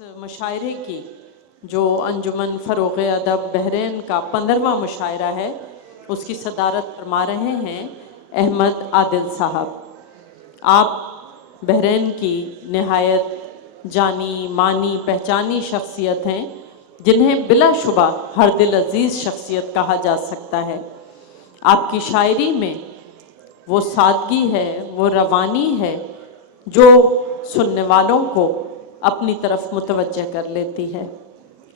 مشاعرے کی جو انجمن فروغ ادب بحرین کا 15واں مشاعرہ ہے اس کی صدارت فرما رہے ہیں احمد عادل صاحب۔ آپ بحرین کی نہایت جانی مانی پہچانی شخصیت ہیں جنہیں بلا شبہ ہر دل عزیز شخصیت کہا جا سکتا ہے۔ آپ کی شاعری میں وہ سادگی ہے، وہ روانی ہے جو سننے والوں کو اپنی طرف متوجہ کر لیتی ہے۔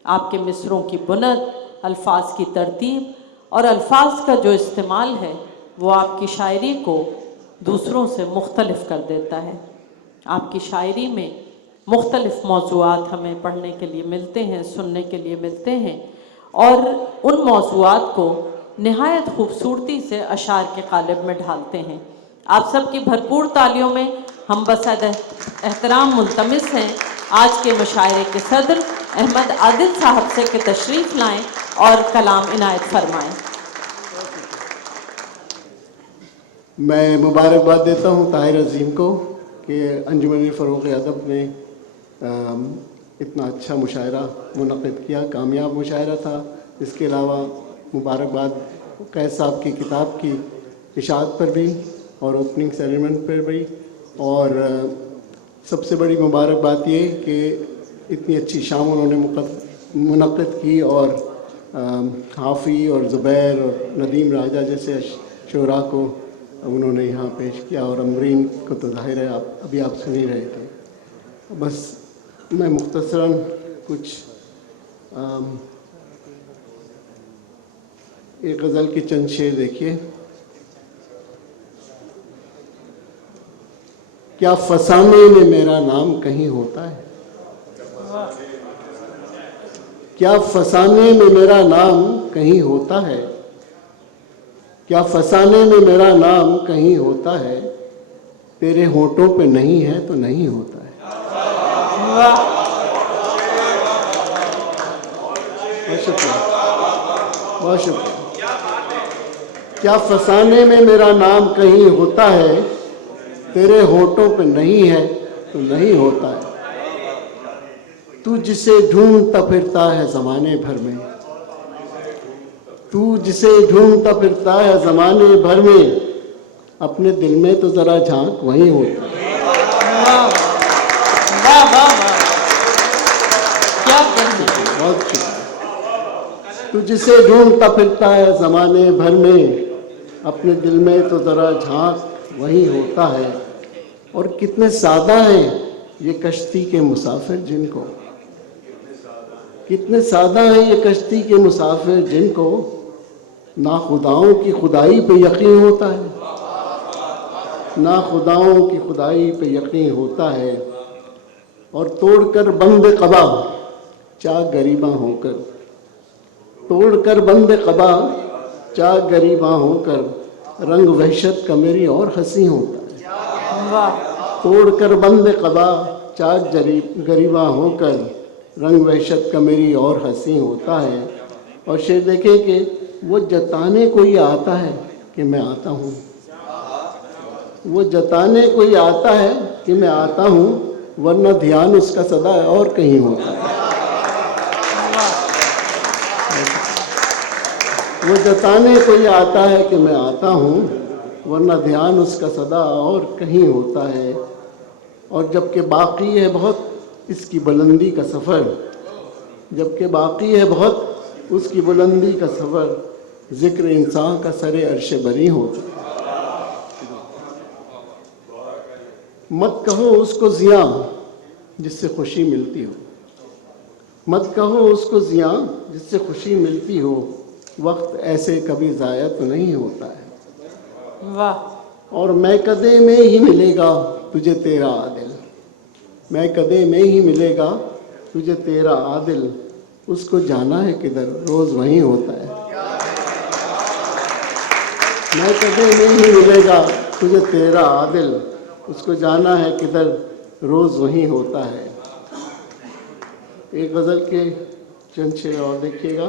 آپ کے مصروں کی بنت، الفاظ کی ترتیب اور الفاظ کا جو استعمال ہے وہ آپ کی شاعری کو دوسروں سے مختلف کر دیتا ہے۔ آپ کی شاعری میں مختلف موضوعات ہمیں پڑھنے کے لیے ملتے ہیں، سننے کے لیے ملتے ہیں، اور ان موضوعات کو نہایت خوبصورتی سے اشعار کے قالب میں ڈھالتے ہیں۔ آپ سب کی بھرپور تالیوں میں ہم بصد احترام ملتمس ہیں آج کے مشاعرے کے صدر احمد عادل صاحب سے کہ تشریف لائیں اور کلام عنایت فرمائیں۔ میں مبارکباد دیتا ہوں طاہر عظیم کو کہ انجمن فروغ ادب نے اتنا اچھا مشاعرہ منعقد کیا، کامیاب مشاعرہ تھا۔ اس کے علاوہ مبارکباد قیس صاحب کی کتاب کی اشاعت پر بھی اور اوپننگ سیریمنی پر بھی، اور سب سے بڑی مبارکباد یہ کہ اتنی اچھی شام انہوں نے منعقد کی، اور حافی اور زبیر اور ندیم راجہ جیسے شعراء کو انہوں نے یہاں پیش کیا، اور امرین کو تو ظاہر ہے ابھی آپ سن ہی رہے تھے۔ بس میں مختصراً کچھ ایک غزل کی چند شعر دیکھیے۔ کیا فسانے میں میرا نام کہیں ہوتا ہے، کیا فسانے میں میرا نام کہیں ہوتا ہے، کیا فسانے میں میرا نام کہیں ہوتا ہے، تیرے ہونٹوں پہ نہیں ہے تو نہیں ہوتا ہے۔ بہت شکریہ، بہت شکریہ۔ کیا فسانے میں میرا نام کہیں ہوتا ہے، تیرے ہونٹوں پہ نہیں ہے تو نہیں ہوتا ہے۔ تو جسے ڈھونڈتا پھرتا ہے زمانے بھر میں، تو جسے ڈھونڈتا پھرتا ہے زمانے بھر میں، اپنے دل میں تو ذرا جھانک وہی ہوتا ہے۔ بہت شکریہ۔ تو جسے ڈھونڈتا پھرتا ہے زمانے بھر میں، اپنے دل میں تو ذرا جھانک وہی ہوتا ہے۔ اور کتنے سادہ ہیں یہ کشتی کے مسافر جن کو، کتنے سادہ ہیں یہ کشتی کے مسافر جن کو، نہ خداؤں کی خدائی پہ یقین ہوتا ہے، نہ خداؤں کی خدائی پہ یقین ہوتا ہے۔ اور توڑ کر بند قبا چاک غریباں ہو کر، توڑ کر بند قبا چاک غریباں ہو کر، رنگ وحشت کا میری اور ہنسی ہوتا ہے۔ توڑ کر بند قبا چاک غریباں ہو کر، رنگ وحشت کا میری اور ہنسی ہوتا ہے۔ اور شعر دیکھیں کہ وہ جتانے کوئی آتا ہے کہ میں آتا ہوں، وہ جتانے کوئی آتا ہے کہ میں آتا ہوں، ورنہ دھیان اس کا سدا اور کہیں ہوتا ہے۔ وہ جتانے کوئی آتا ہے کہ میں آتا ہوں، ورنہ دھیان اس کا سدا اور کہیں ہوتا ہے۔ اور جبکہ باقی ہے بہت اس کی بلندی کا سفر، جبکہ باقی ہے بہت اس کی بلندی کا سفر، ذکر انسان کا سر عرش بری ہوتا ہے۔ مت کہو اس کو زیاں جس سے خوشی ملتی ہو، مت کہو اس کو زیاں جس سے خوشی ملتی ہو، وقت ایسے کبھی ضائع تو نہیں ہوتا ہے۔ اور میں کدے میں ہی ملے گا تجھے تیرا عادل، میں کدے میں ہی ملے گا تجھے تیرا عادل، اس کو جانا ہے کدھر روز وہیں ہوتا ہے۔ میں کدے میں ہی ملے گا تجھے تیرا عادل، اس کو جانا ہے کدھر روز وہیں ہوتا ہے۔ ایک غزل کے چند شعر اور دیکھیے گا۔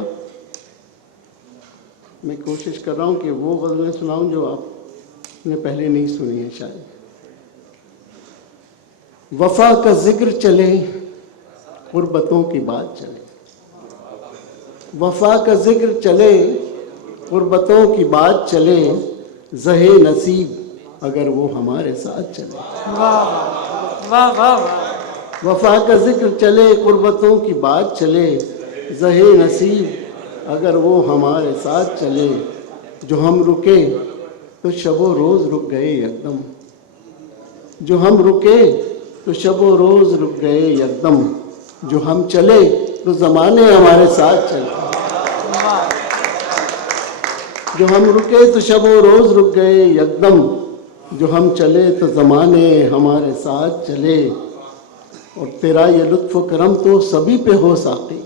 میں کوشش کر رہا ہوں کہ وہ غزلیں سناؤں جو آپ نے پہلے نہیں سنی ہے شاید۔ وفا کا ذکر چلے قربتوں کی بات چلے، وفا کا ذکر چلے، قربتوں کی بات چلے، زہے نصیب اگر وہ ہمارے ساتھ چلے۔ واہ واہ واہ واہ، وفا کا ذکر چلے، قربتوں کی بات چلے، زہے نصیب اگر وہ ہمارے ساتھ چلے۔ جو ہم رکے تو شب و روز رک گئے یکدم، جو ہم رکے تو شب و روز رک گئے یکدم، جو ہم چلے تو زمانے ہمارے ساتھ چلے۔ جو ہم رکے تو شب و روز رک گئے یکدم، جو ہم چلے تو زمانے ہمارے ساتھ چلے۔ اور تیرا یہ لطف و کرم تو سبھی پہ ہو ساقی،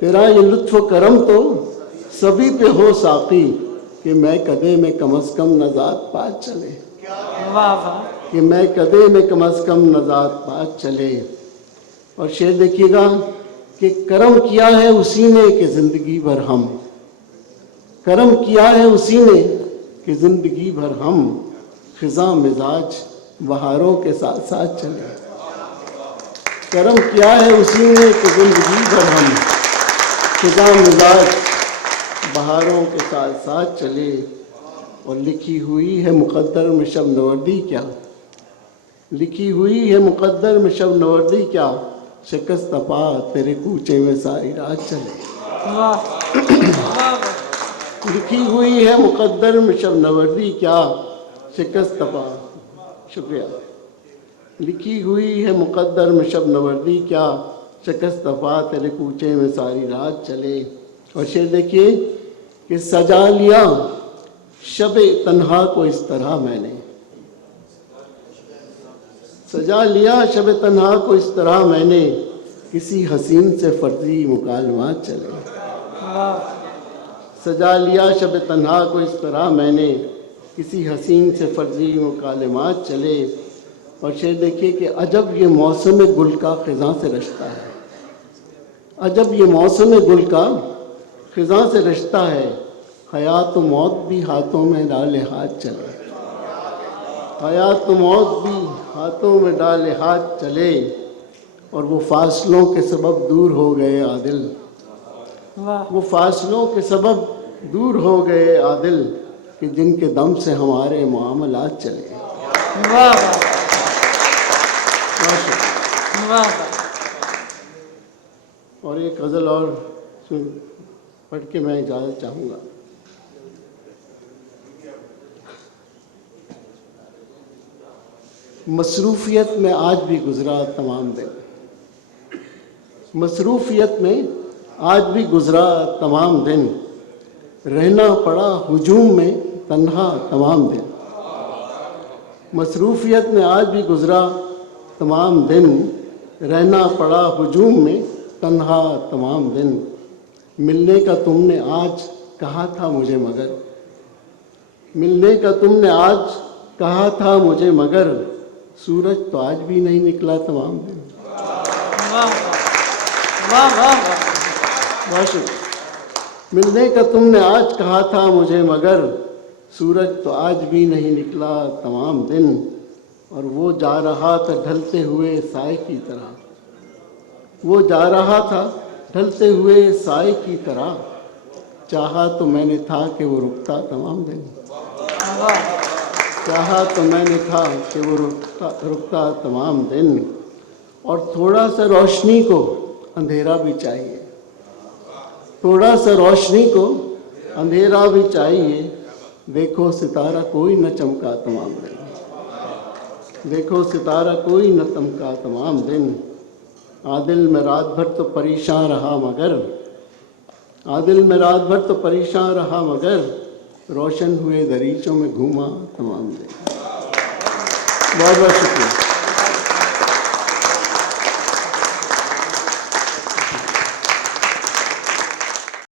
تیرا یہ لطف و کرم تو سبھی پہ ہو ساقی، کہ میں کدے میں کم از کم نزاعت پاس چلے، واہ واہ، کہ میں کدے میں کم از کم نزاعت پاس چلے۔ اور شعر دیکھیے گا کہ کرم کیا ہے اسی نے کہ زندگی بھر ہم، کرم کیا ہے اسی نے کہ زندگی بھر ہم، خزاں مزاج بہاروں کے ساتھ ساتھ چلے۔ کرم کیا ہے اسی نے کہ زندگی بھر ہم، خزاں مزاج بہاروں کے ساتھ ساتھ چلے۔ اور لکھی ہوئی ہے مقدر میں شب نوردی کیا، لکھی ہوئی ہے مقدر میں شب نوردی کیا، شکست پا تیرے کوچے میں ساری رات چلے۔ لکھی ہوئی ہے مقدر میں شب نوردی کیا، شکست پا، شکریہ، لکھی ہوئی ہے مقدر میں شب نوردی کیا، شکست پا تیرے کوچے میں ساری رات چلے۔ اور شعر دیکھیے کہ سجا لیا شب تنہا کو اس طرح میں نے، سجا لیا شب تنہا کو اس طرح میں نے، کسی حسین سے فرضی مکالمات چلے۔ سجا لیا شب تنہا کو اس طرح میں نے، کسی حسین سے فرضی مکالمات چلے۔ اور شعر دیکھیے کہ عجب یہ موسم گل کا خزاں سے رشتہ ہے، عجب یہ موسم گل کا خزاں سے رشتہ ہے، حیات و موت بھی ہاتھوں میں ڈالے ہاتھ چلے، حیات و موت بھی ہاتھوں میں ڈالے ہاتھ چلے۔ اور وہ فاصلوں کے سبب دور ہو گئے عادل، وہ فاصلوں کے سبب دور ہو گئے عادل، کہ جن کے دم سے ہمارے معاملات چلے۔ اور ایک غزل اور پڑھ کے میں اجازت چاہوں گا۔ مصروفیت میں آج بھی گزرا تمام دن، مصروفیت میں آج بھی گزرا تمام دن، رہنا پڑا ہجوم میں تنہا تمام دن، مصروفیت میں آج بھی گزرا تمام دن، رہنا پڑا ہجوم میں تنہا تمام دن۔ ملنے کا تم نے آج کہا تھا مجھے مگر، ملنے کا تم نے آج کہا تھا مجھے مگر، سورج تو آج بھی نہیں نکلا تمام دن۔ ملنے کا تم نے آج کہا تھا مجھے مگر، سورج تو آج بھی نہیں نکلا تمام دن۔ اور وہ جا رہا تھا ڈھلتے ہوئے سائے کی طرح، وہ جا رہا تھا ڈھلتے ہوئے سائے کی طرح، چاہا تو میں نے تھا کہ وہ رکتا تمام دن، چاہا تو میں نے تھا کہ وہ رکتا تمام دن۔ اور تھوڑا سا روشنی کو اندھیرا بھی چاہیے، تھوڑا سا روشنی کو اندھیرا بھی چاہیے، دیکھو ستارہ کوئی نہ چمکا تمام دن، دیکھو ستارہ کوئی نہ چمکا تمام دن۔ عادل میں رات بھر تو پریشان رہا مگر، عادل میں رات بھر تو پریشان رہا مگر، روشن ہوئے دریچوں میں گھوما تمام دن۔ بہت بہت شکریہ۔